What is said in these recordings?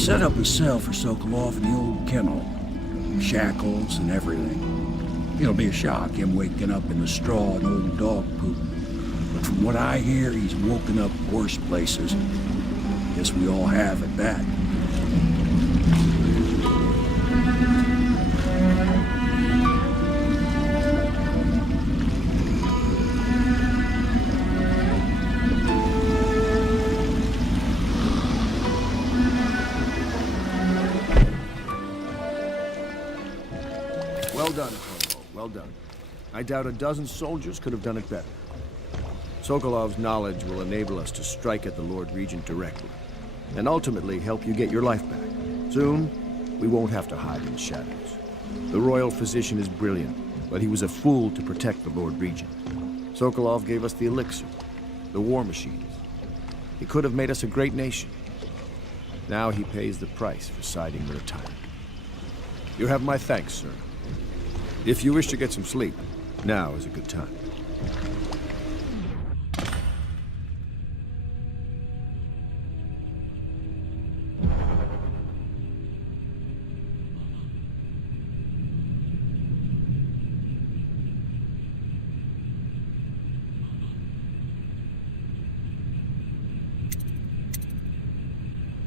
set up a cell for Sokolov in the old kennel. Shackles and everything. It'll be a shock, him waking up in the straw and old dog poop. But from what I hear, he's woken up worse places. Guess we all have at that. Well done, Corvo. Well done. I doubt a dozen soldiers could have done it better. Sokolov's knowledge will enable us to strike at the Lord Regent directly, and ultimately help you get your life back. Soon, we won't have to hide in the shadows. The royal physician is brilliant, but he was a fool to protect the Lord Regent. Sokolov gave us the elixir, the war machines. He could have made us a great nation. Now he pays the price for siding with a tyrant. You have my thanks, sir. If you wish to get some sleep, now is a good time.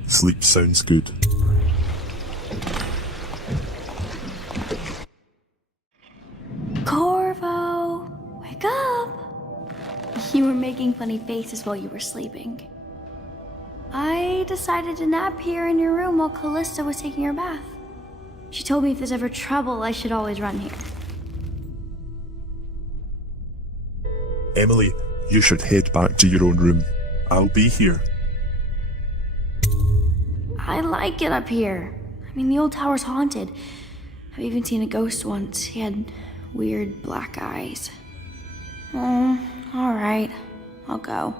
Sleep sounds good. Corvo, wake up! You were making funny faces while you were sleeping. I decided to nap here in your room while Callista was taking her bath. She told me if there's ever trouble, I should always run here. Emily, you should head back to your own room. I'll be here. I like it up here. I mean, the old tower's haunted. I've even seen a ghost once. He had weird black eyes. Oh, alright. I'll go.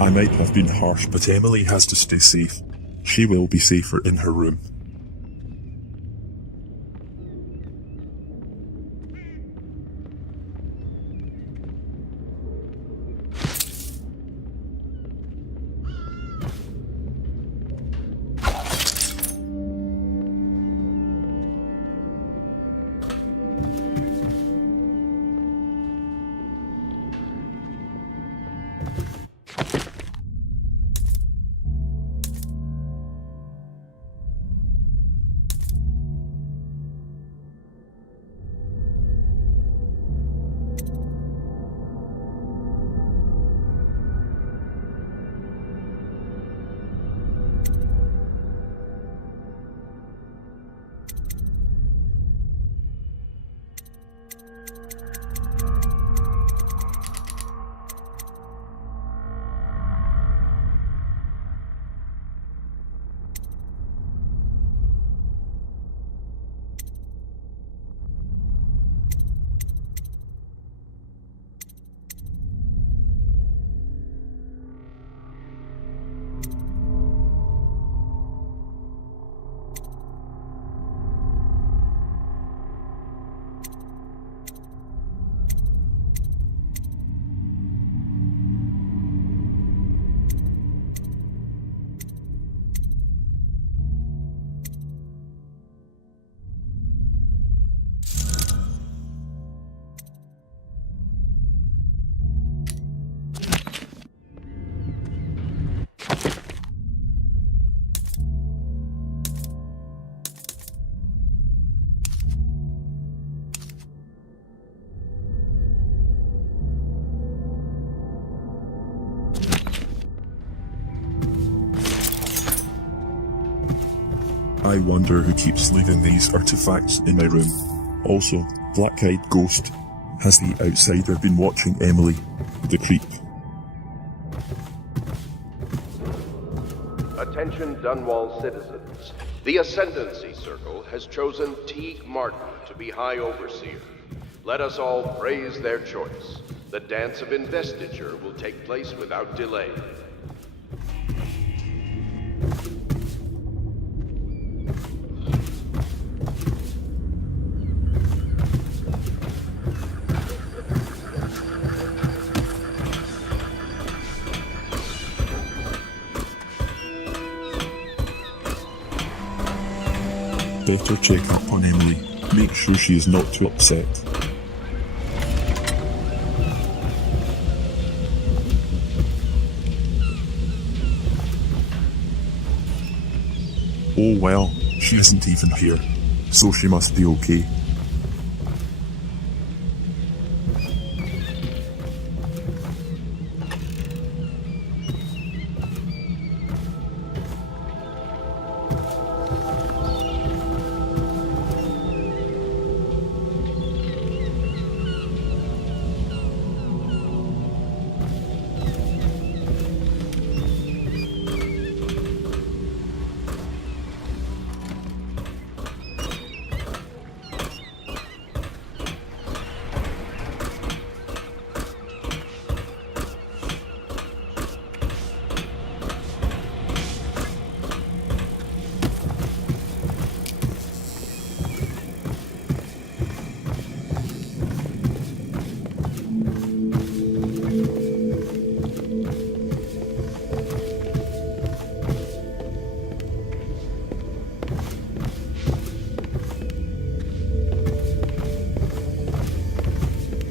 I might have been harsh, but Emily has to stay safe. She will be safer in her room. I wonder who keeps leaving these artifacts in my room. Also, black-eyed ghost. Has the outsider been watching Emily, the creep? Attention Dunwall citizens. The Ascendancy Circle has chosen Teague Martin to be High Overseer. Let us all praise their choice. The dance of investiture will take place without delay. better check up on Emily. Make sure she is not too upset. Oh well, she isn't even here, so she must be okay.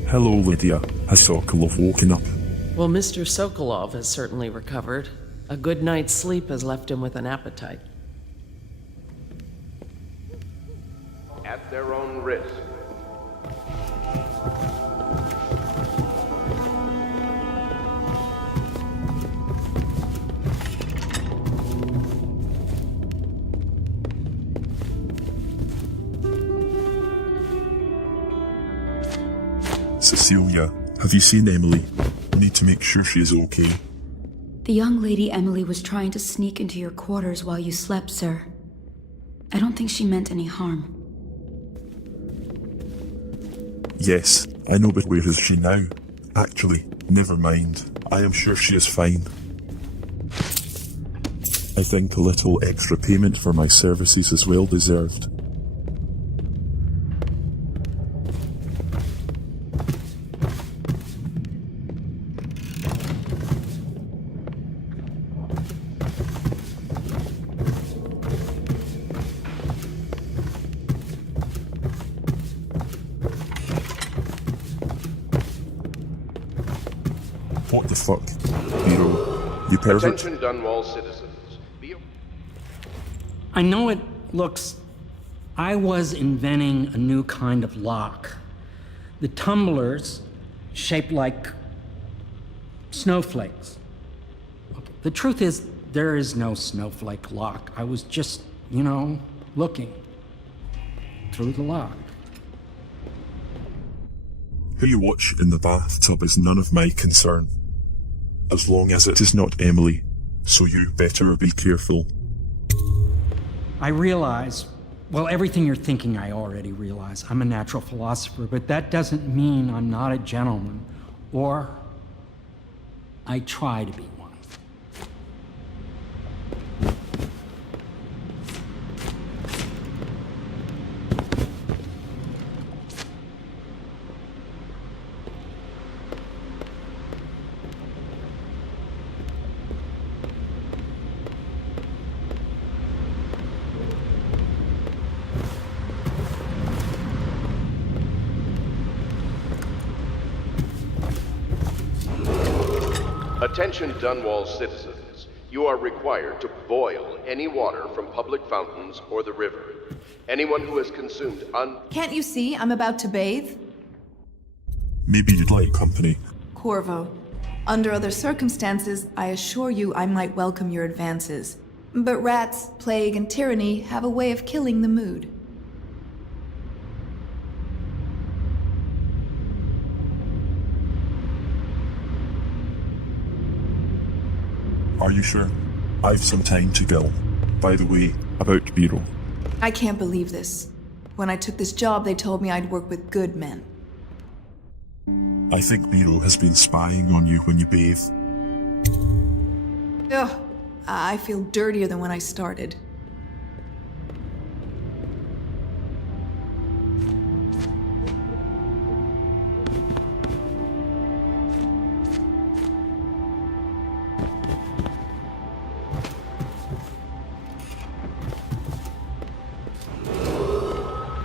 Hello, Lydia. Has Sokolov woken up? Well, Mr. Sokolov has certainly recovered. A good night's sleep has left him with an appetite. At their own risk. Cecilia, have you seen Emily? We need to make sure she is okay. The young lady Emily was trying to sneak into your quarters while you slept, sir. I don't think she meant any harm. Yes, I know, but where is she now? Actually, never mind. I am sure she is fine. I think a little extra payment for my services is well deserved. What the fuck? Piero, you pervert? Attention Dunwall citizens. I know it looks... I was inventing a new kind of lock. The tumblers, shaped like snowflakes. Okay. The truth is, there is no snowflake lock. I was just, looking through the lock. Who you watch in the bathtub is none of my concern. As long as it is not Emily, so you better be careful. I realize, well, everything you're thinking I already realize. I'm a natural philosopher, but that doesn't mean I'm not a gentleman, or I try to be one. Attention Dunwall citizens. You are required to boil any water from public fountains or the river. Anyone who has consumed Can't you see I'm about to bathe? Maybe you'd like company. Corvo, under other circumstances, I assure you I might welcome your advances. But rats, plague, and tyranny have a way of killing the mood. Are you sure? I've some time to kill. By the way, about Piero. I can't believe this. When I took this job, they told me I'd work with good men. I think Piero has been spying on you when you bathe. Ugh, I feel dirtier than when I started.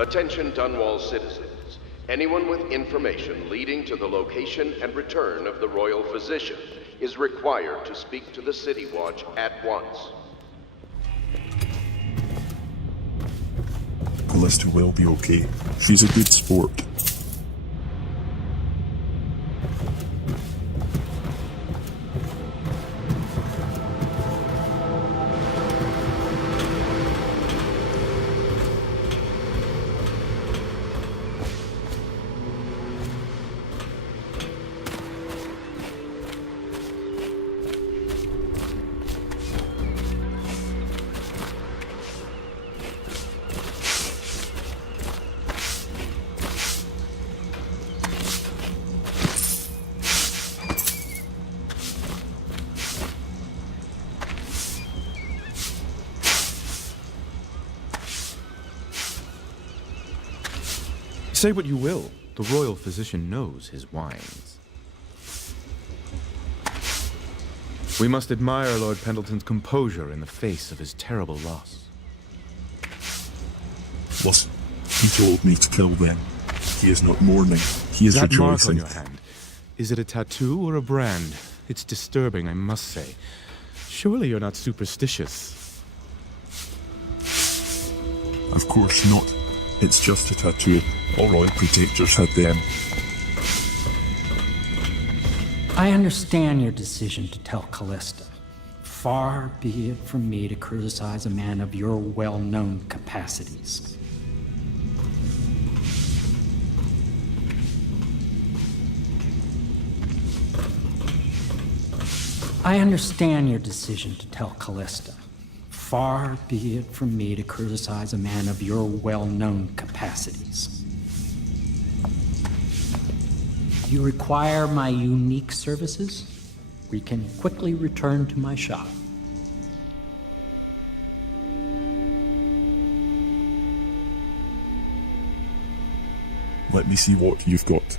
Attention Dunwall citizens. Anyone with information leading to the location and return of the royal physician is required to speak to the City Watch at once. Callista will be okay. She's a good sport. Say what you will, the royal physician knows his wines. We must admire Lord Pendleton's composure in the face of his terrible loss. Listen, he told me to kill them. He is not mourning. He is That mark rejoicing. on your hand, is it a tattoo or a brand? It's disturbing, I must say. Surely you're not superstitious. Of course not. It's just a tattoo. All royal protectors had them. I understand your decision to tell Callista. Far be it from me to criticize a man of your well-known capacities. I understand your decision to tell Callista. Far be it from me to criticize a man of your well-known capacities. You require my unique services? We can quickly return to my shop. Let me see what you've got.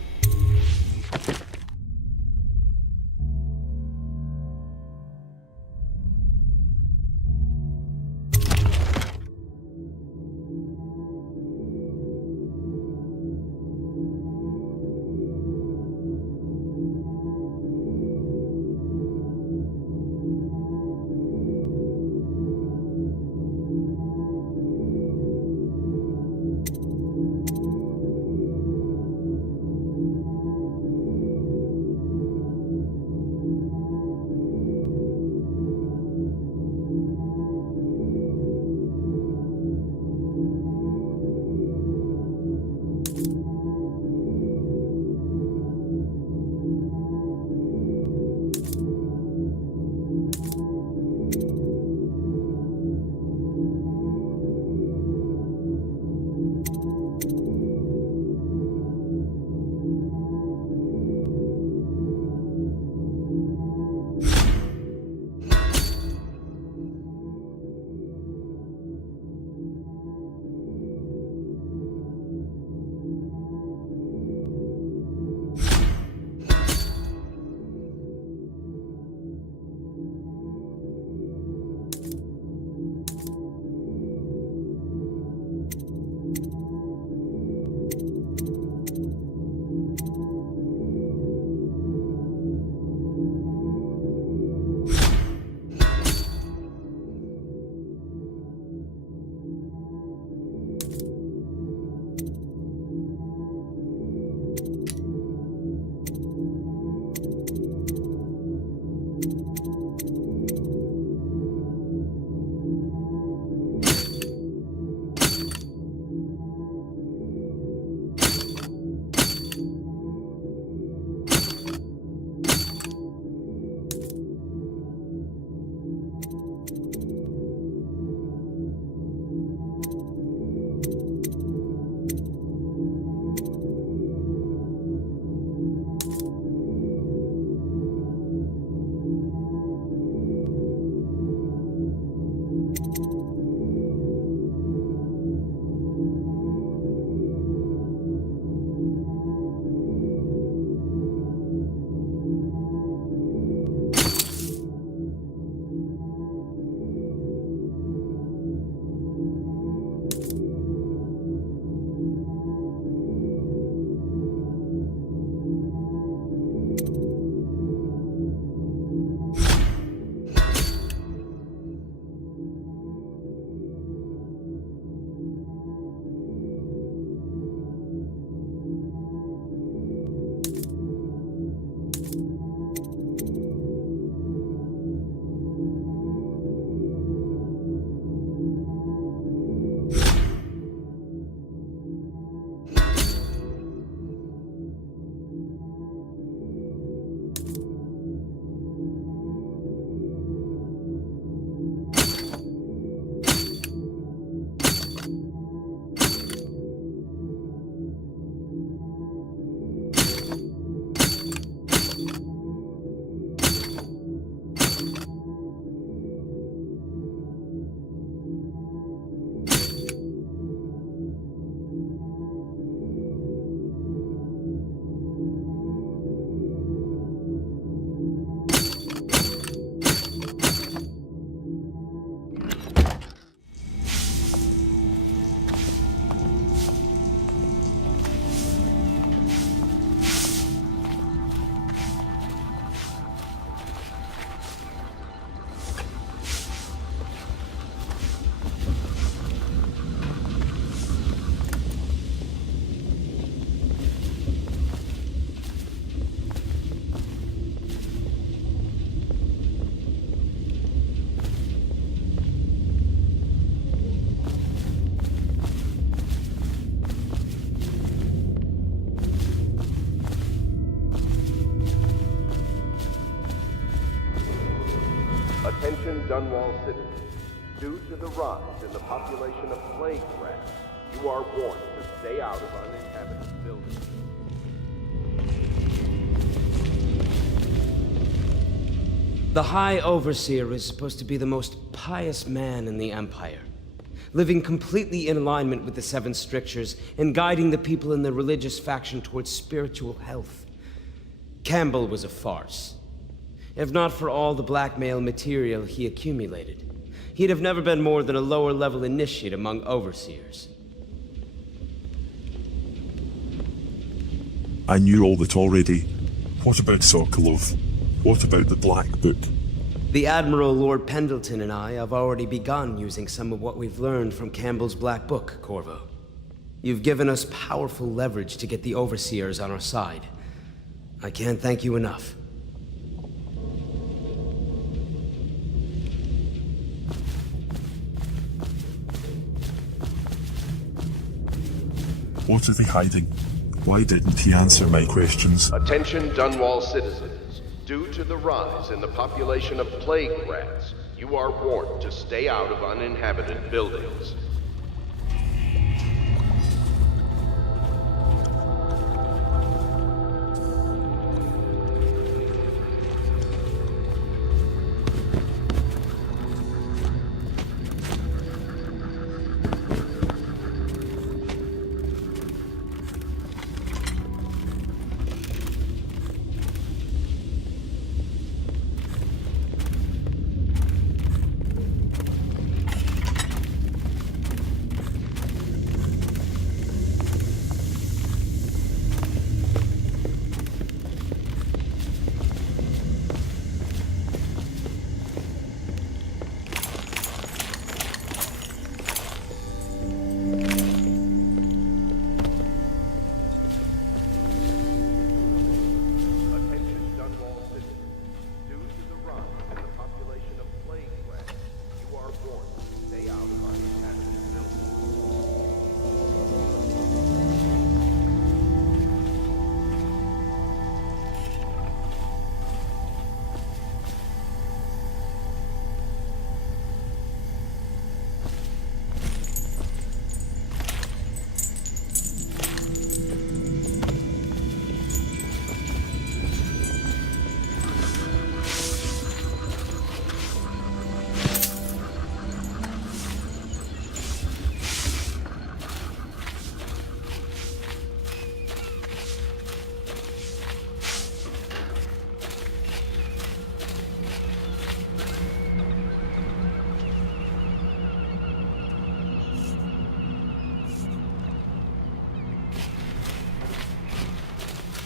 Attention Dunwall citizens. Due to the rise in the population of plague-ridden, you are warned to stay out of uninhabited buildings. The High Overseer is supposed to be the most pious man in the Empire, living completely in alignment with the Seven Strictures and guiding the people in the religious faction towards spiritual health. Campbell was a farce. If not for all the blackmail material he accumulated, he'd have never been more than a lower-level initiate among overseers. I knew all that already. What about Sokolov? What about the Black Book? The Admiral Lord Pendleton and I have already begun using some of what we've learned from Campbell's Black Book, Corvo. You've given us powerful leverage to get the overseers on our side. I can't thank you enough. What are they hiding? Why didn't he answer my questions? Attention Dunwall citizens. Due to the rise in the population of plague rats, you are warned to stay out of uninhabited buildings.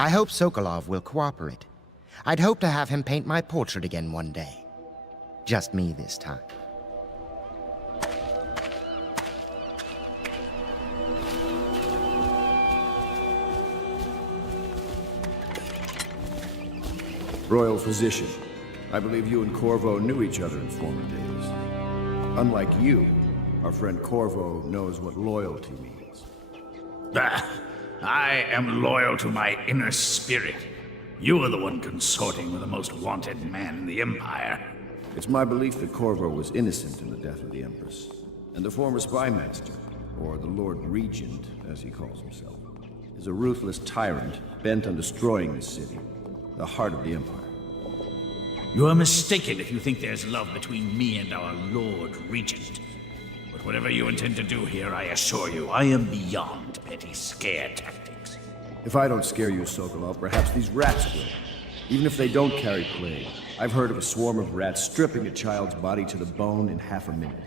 I hope Sokolov will cooperate. I'd hope to have him paint my portrait again one day. Just me this time. Royal Physician, I believe you and Corvo knew each other in former days. Unlike you, our friend Corvo knows what loyalty means. I am loyal to my inner spirit. You are the one consorting with the most wanted man in the Empire. It's my belief that Corvo was innocent in the death of the Empress, and the former spy master, or the Lord Regent, as he calls himself, is a ruthless tyrant bent on destroying this city, the heart of the Empire. You are mistaken if you think there's love between me and our Lord Regent. But whatever you intend to do here, I assure you, I am beyond petty scare tactics. If I don't scare you, Sokolov, perhaps these rats will. Even if they don't carry plague. I've heard of a swarm of rats stripping a child's body to the bone in half a minute.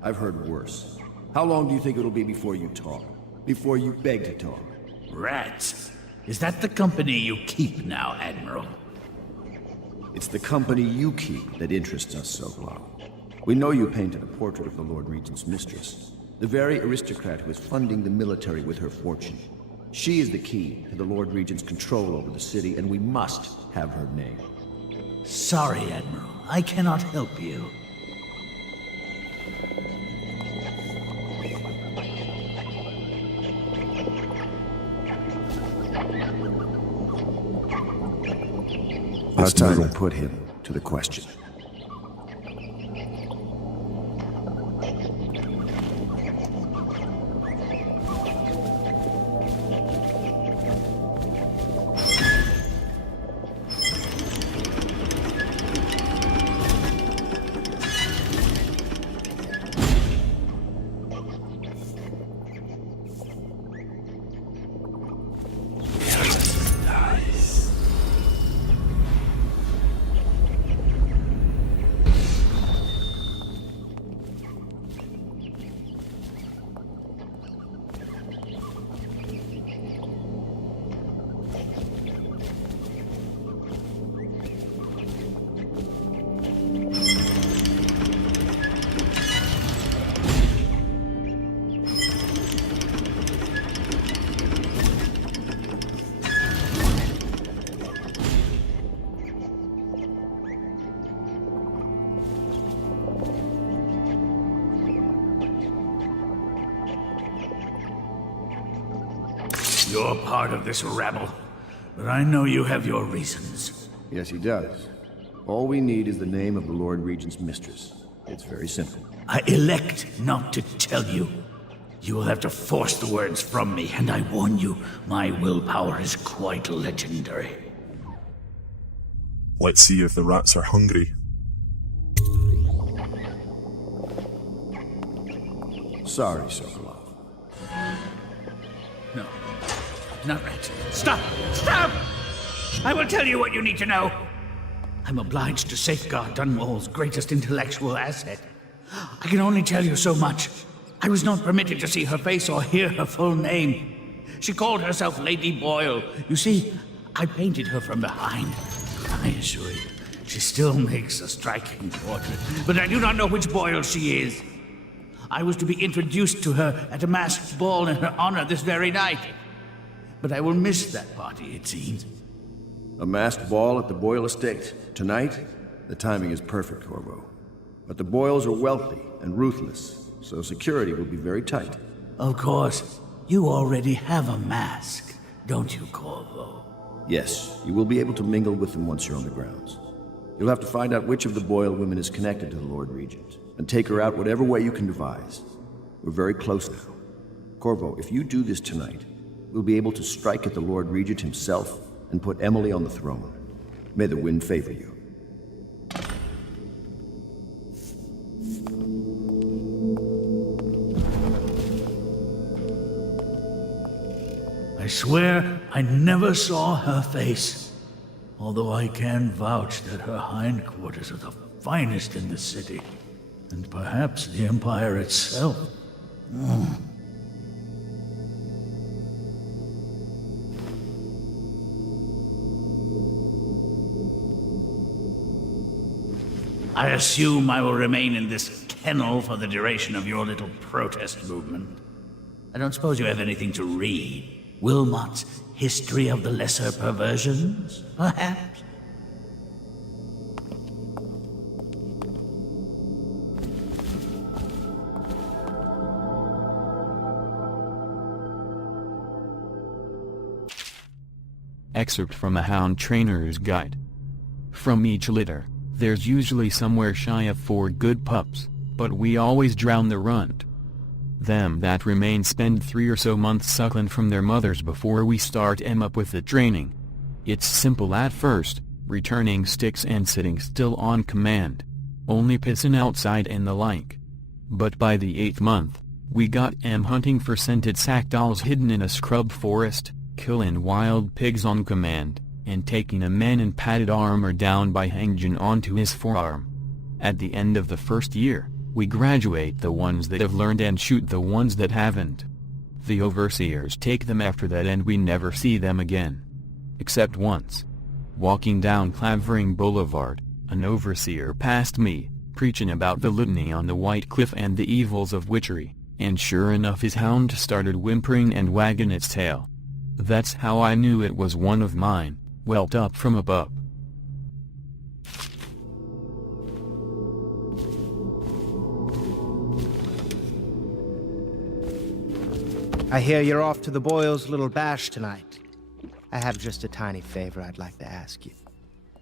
I've heard worse. How long do you think it'll be before you talk? Before you beg to talk? Rats? Is that the company you keep now, Admiral? It's the company you keep that interests us, Sokolov. We know you painted a portrait of the Lord Regent's mistress, the very aristocrat who is funding the military with her fortune. She is the key to the Lord Regent's control over the city, and we must have her name. Sorry, Admiral. I cannot help you. It's time to put him to the question. You're part of this rabble, but I know you have your reasons. Yes, he does. All we need is the name of the Lord Regent's mistress. It's very simple. I elect not to tell you. You will have to force the words from me, and I warn you, my willpower is quite legendary. Let's see if the rats are hungry. Sorry, Sokolov. No, not right. Stop! Stop! I will tell you what you need to know. I'm obliged to safeguard Dunwall's greatest intellectual asset. I can only tell you so much. I was not permitted to see her face or hear her full name. She called herself Lady Boyle. You see, I painted her from behind. I assure you, she still makes a striking portrait, but I do not know which Boyle she is. I was to be introduced to her at a masked ball in her honor this very night. But I will miss that party, it seems. A masked ball at the Boyle estate. Tonight? The timing is perfect, Corvo. But the Boyles are wealthy and ruthless, so security will be very tight. Of course. You already have a mask, don't you, Corvo? Yes, you will be able to mingle with them once you're on the grounds. You'll have to find out which of the Boyle women is connected to the Lord Regent, and take her out whatever way you can devise. We're very close now. Corvo, if you do this tonight, we'll be able to strike at the Lord Regent himself and put Emily on the throne. May the wind favor you. I swear I never saw her face, although I can vouch that her hindquarters are the finest in the city, and perhaps the Empire itself. I assume I will remain in this kennel for the duration of your little protest movement. I don't suppose you have anything to read. Wilmot's History of the Lesser Perversions, perhaps? Excerpt from a Hound Trainer's Guide. From each litter, there's usually somewhere shy of 4 good pups, but we always drown the runt. Them that remain spend 3 or so months suckling from their mothers before we start 'em up with the training. It's simple at first, returning sticks and sitting still on command. Only pissing outside and the like. But by the 8th month, we got 'em hunting for scented sack dolls hidden in a scrub forest, killing wild pigs on command, and taking a man in padded armor down by hanging onto his forearm. At the end of the first year, we graduate the ones that have learned and shoot the ones that haven't. The overseers take them after that and we never see them again. Except once. Walking down Clavering Boulevard, an overseer passed me, preaching about the litany on the White Cliff and the evils of witchery, and sure enough his hound started whimpering and wagging its tail. That's how I knew it was one of mine, welt up from above. I hear you're off to the Boyles' little bash tonight. I have just a tiny favor I'd like to ask you.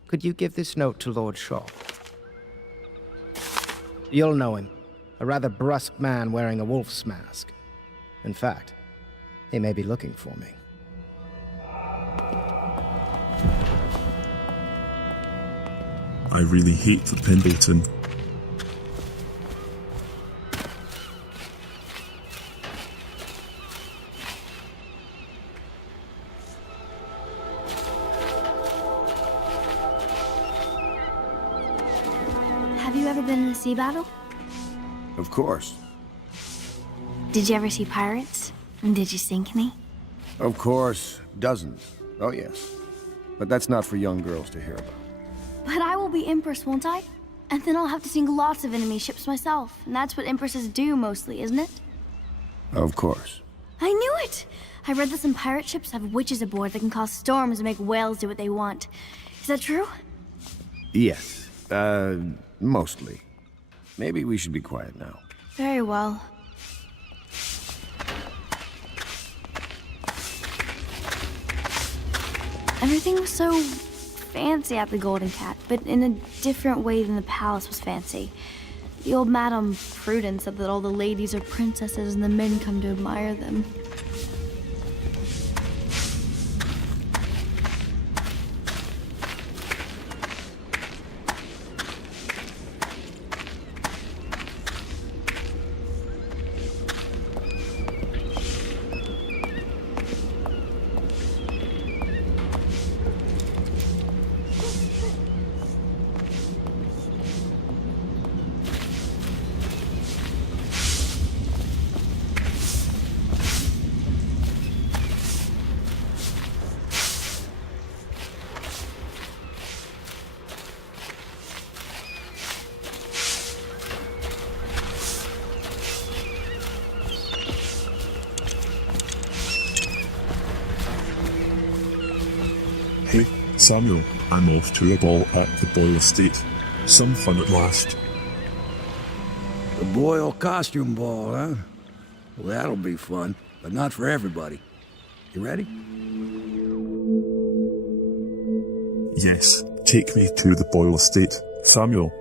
Could you give this note to Lord Shaw? You'll know him. A rather brusque man wearing a wolf's mask. In fact, he may be looking for me. I really hate the Pendleton. Have you ever been in a sea battle? Of course. Did you ever see pirates? And did you sink any? Of course. Dozens. Oh, yes. But that's not for young girls to hear about. But I will be Empress, won't I? And then I'll have to sink lots of enemy ships myself. And that's what Empresses do mostly, isn't it? Of course. I knew it! I read that some pirate ships have witches aboard that can cause storms and make whales do what they want. Is that true? Yes. Mostly. Maybe we should be quiet now. Very well. Everything was so fancy at the Golden Cat, but in a different way than the palace was fancy. The old Madame Prudence said that all the ladies are princesses and the men come to admire them. Hey, Samuel, I'm off to a ball at the Boyle Estate. Some fun at last. The Boyle costume ball, huh? Well, that'll be fun, but not for everybody. You ready? Yes, take me to the Boyle Estate. Samuel,